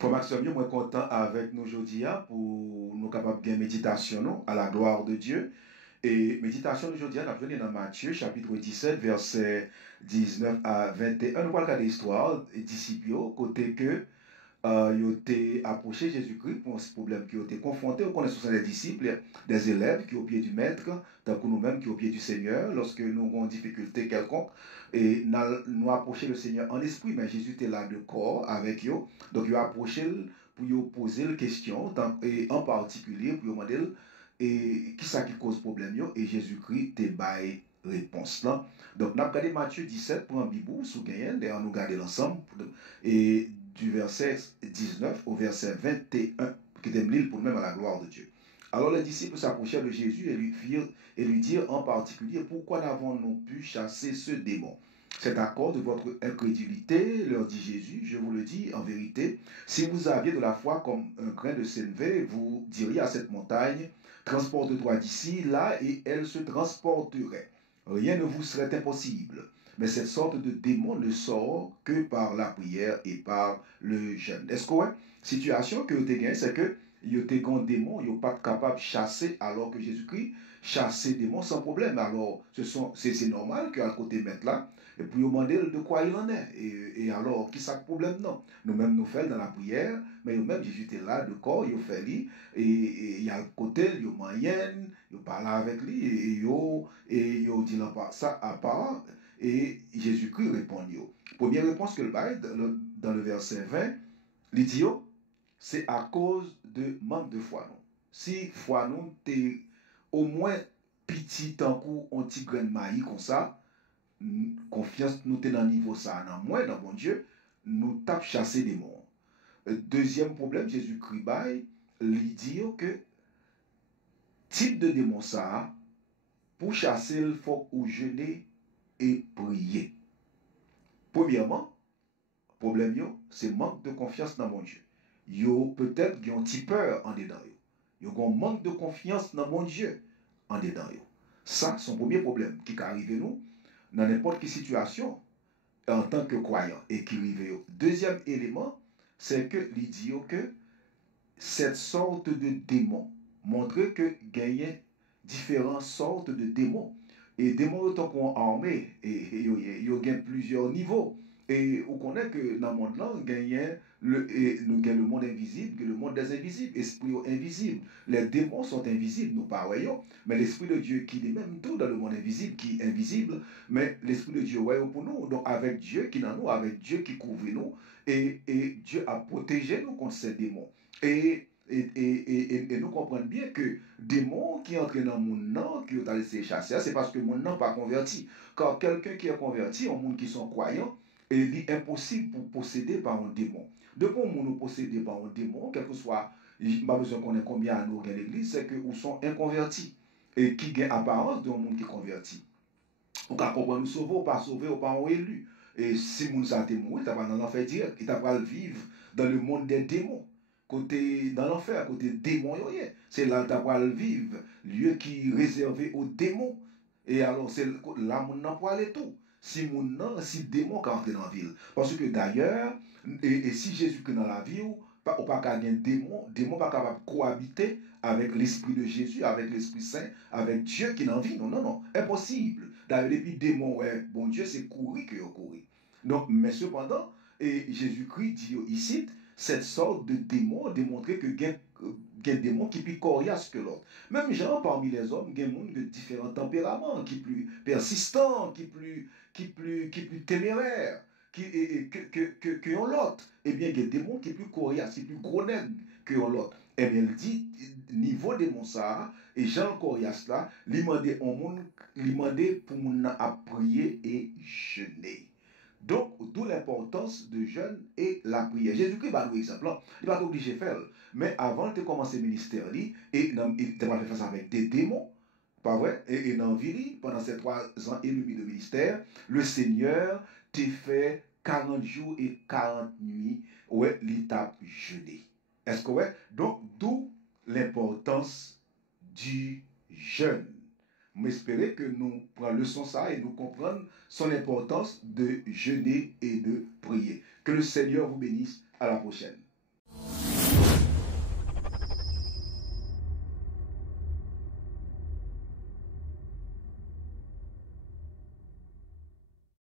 Frère Maxime, moi content avec nous aujourd'hui pour nous capables de méditation à la gloire de Dieu. Et méditation d'aujourd'hui, on a venu dans Matthieu chapitre 17, verset 19 à 21. Nous parlons de l'histoire des disciples, côté que ils ont été approchés Jésus-Christ pour ce problème qui ont été confrontés. On connaît ce sont des disciples, des élèves qui au pied du maître, tant que nous-mêmes qui au pied du Seigneur, lorsque nous avons une difficulté quelconque, et nous approcher le Seigneur en esprit, mais Jésus était là de corps avec eux. Donc, il a approché pour lui poser la question, et en particulier pour lui demander et qui ça qui cause problème yo, et Jésus-Christ te bail réponse là. Donc, nous avons regardé Matthieu 17 pour un bibou, sous gagnant, d'ailleurs, nous regardons l'ensemble, et du verset 19 au verset 21, qui est l'île pour même à la gloire de Dieu. Alors les disciples s'approchèrent de Jésus et lui dirent en particulier, pourquoi n'avons-nous pu chasser ce démon? C'est à cause de votre incrédulité, leur dit Jésus, je vous le dis en vérité, si vous aviez de la foi comme un grain de sénévé, vous diriez à cette montagne, transporte-toi d'ici, là, et elle se transporterait. Rien ne vous serait impossible. Mais cette sorte de démon ne sort que par la prière et par le jeûne. Est-ce que, ouais, situation que vous avez gagnée, c'est que vous avez un démon, vous n'êtes pas capable de chasser alors que Jésus-Christ chassait démons sans problème. Alors, c'est normal qu'à côté mettre là, et puis vous demandez de quoi il en est. Et alors, qui ça le problème? Non. Nous-mêmes, nous faisons dans la prière, mais nous-mêmes, Jésus était là, de corps, il fait lui, et il y a le côté, il y a moyen, il parle avec lui, et il dit ça à part. Et Jésus-Christ répond. Première réponse que le bail dans le verset 20, il dit, c'est à cause de manque de foi. Non? Si foi nous, t'es au moins petit tant coup, on t'y graine maïs comme ça, confiance nous t'es dans le niveau ça, dans moins dans bon Dieu, nous tape chasser des morts. Deuxième problème, Jésus-Christ bail, il dit que type de démon ça, pour chasser, il faut ou jeûner et prier. Premièrement, problème yo, c'est manque de confiance dans mon Dieu. Yo peut-être ont un petit peur en dedans yo. Yo ont manque de confiance dans mon Dieu en dedans yo. Ça, c'est son premier problème qui arrive nous dans n'importe quelle situation en tant que croyant et qui arrive yo. Deuxième élément, c'est que il dit que cette sorte de démon montre que gagne différentes sortes de démons. Et démons autant qu'on armé et il y a plusieurs niveaux. Et on connaît que dans le monde là, nous gagnons le monde invisible, le monde des invisibles, esprit invisible. Les démons sont invisibles, nous pas voyons, mais l'esprit de Dieu qui est même tout dans le monde invisible, qui est invisible, mais l'esprit de Dieu voyons pour nous. Donc avec Dieu qui est dans nous, avec Dieu qui couvre nous, et Dieu a protégé nous contre ces démons. Et nous comprenons bien que des démons qui entrent dans le monde, qui ont laissé chasser, c'est parce que le monde n'a pas converti. Car quelqu'un qui est converti, un monde qui sont croyants, il est impossible pour posséder par un démon. Depuis qu'on nous posséder par un démon, quel que soit, pas besoin qu'on ait combien à nous dans l'église, c'est que nous sont inconvertis et qui gagnent apparence d'un monde qui est converti. Ou quand on nous sauver ou pas sauver ou pas on élu. Et si nous sommes mourir, il va dans l'enfer direct, il va vivre dans le monde des démons. Côté dans l'enfer, côté démon, c'est là que tu vas vivre, lieu qui est réservé aux démons. Et alors, c'est là mon n'a pas aller tout. Si mon nom, si démon qui entre dans la ville. Parce que d'ailleurs, et si Jésus est dans la ville, ou pas qu'un démon, démon pas capable de cohabiter avec l'esprit de Jésus, avec l'Esprit Saint, avec Dieu qui est dans vie. Non, non, non, impossible. D'ailleurs, depuis démon, ouais, bon Dieu, c'est courir que vous courez. Donc, mais cependant, et Jésus-Christ dit ici, cette sorte de démon démontrer que il y a des démons qui sont plus coriaces que l'autre. Même genre parmi les hommes, il y a des gens de différents tempéraments, qui sont plus persistants, qui plus téméraires, que l'autre. Eh bien, il y a des démons qui sont plus coriaces, qui sont plus gros que l'autre. Eh bien, il dit, niveau démon ça, et Jean Corias là, il demandé pour mon à prier et jeûner. Donc, d'où l'importance de jeûne et la prière. Jésus-Christ va nous exemple. Il va t'obliger à faire. Mais avant de commencer le ministère, il va faire ça avec des démons. Pas vrai? Et dans vie, pendant ces 3 ans et demi de ministère, le Seigneur t'a fait 40 jours et 40 nuits. Ouais, l'étape jeûner. Est-ce que ouais? Donc, d'où l'importance du jeûne. M'espérer que nous prenons leçon ça et nous comprenons son importance de jeûner et de prier. Que le Seigneur vous bénisse. À la prochaine.